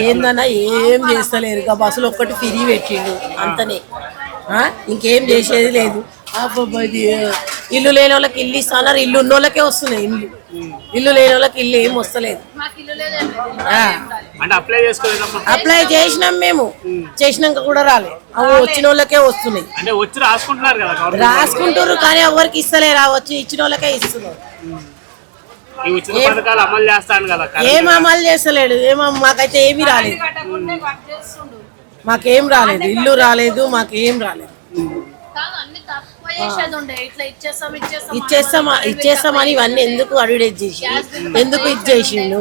ఏందన్నా ఏం చేస్తలేరు ఇక బస్సులు ఒక్కటి ఫ్రీ పెట్టిండు అంతనే ఇంకేం చేసేది లేదు. ఇల్లు లేని వాళ్ళకి ఇల్లు ఇస్తున్నారు, ఇల్లు ఉన్న వాళ్ళకే వస్తున్నాయి ఇల్లు. ఇల్లు లేని వాళ్ళకి ఇల్లు ఏం వస్తలేదు. అప్లై చేసినాం మేము, చేసినాక కూడా రాలేదు. అవి వచ్చిన వాళ్ళకే వస్తున్నాయి. రాసుకుంటారు కానీ ఎవరికి ఇస్తలేరు. వచ్చి ఇచ్చిన వాళ్ళకే ఇస్తున్నారు. ఏం అమలు చేస్తలేడు. మాకైతే ఏమీ రాలేదు. మాకేం రాలేదు, ఇల్లు రాలేదు, మాకేం రాలేదు. ఇచ్చేస్తామని ఇవన్నీ ఎందుకు అడ్వర్టైజ్ చేసి ఎందుకు ఇది చేసిండు.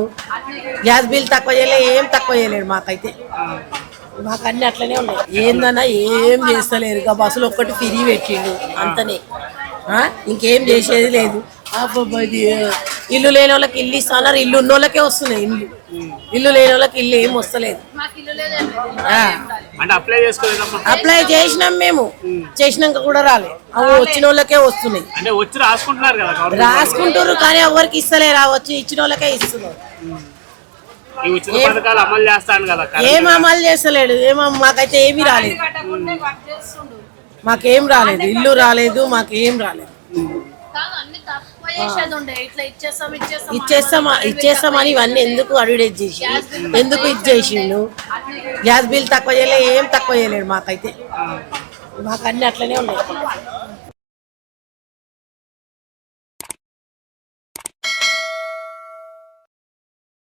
గ్యాస్ బిల్ తక్కువ చేయలే, ఏం తక్కువ చేయలేడు. మాకైతే మాకు అన్ని అట్లనే ఉన్నాయి. ఏందన్నా ఏం చేస్తలేరు ఇక బస్సులు ఒక్కటి ఫ్రీ పెట్టిండు అంతనే. ఇంకేం చేసేది లేదు. ఇల్లు లేని వాళ్ళకి ఇల్లు ఇస్తున్నారు, ఇల్లు ఉన్న వాళ్ళకే వస్తున్నాయి ఇల్లు. ఇల్లు లేని వాళ్ళకి ఇల్లు ఏం వస్తలేదు. అప్లై చేసినాం మేము, చేసినాక కూడా రాలేదు. అవి వచ్చిన వాళ్ళకే వస్తున్నాయి. రాసుకుంటారు కానీ ఎవరికి ఇస్తలేరు. వచ్చి ఇచ్చిన వాళ్ళకే ఇస్తున్నారు. ఏం అమలు చేస్తలేడు. మాకైతే ఏమీ రాలేదు. మాకేం రాలేదు, ఇల్లు రాలేదు, మాకేం రాలేదు. ఇచ్చేస్తామని ఇవన్నీ ఎందుకు అడ్వర్టైజ్ చేసి ఎందుకు ఇది చేసిండు. గ్యాస్ బిల్ తక్కువ చేయలే, ఏం తక్కువ చేయలేడు. మాకైతే మాకు అన్ని అట్లనే ఉన్నాయి.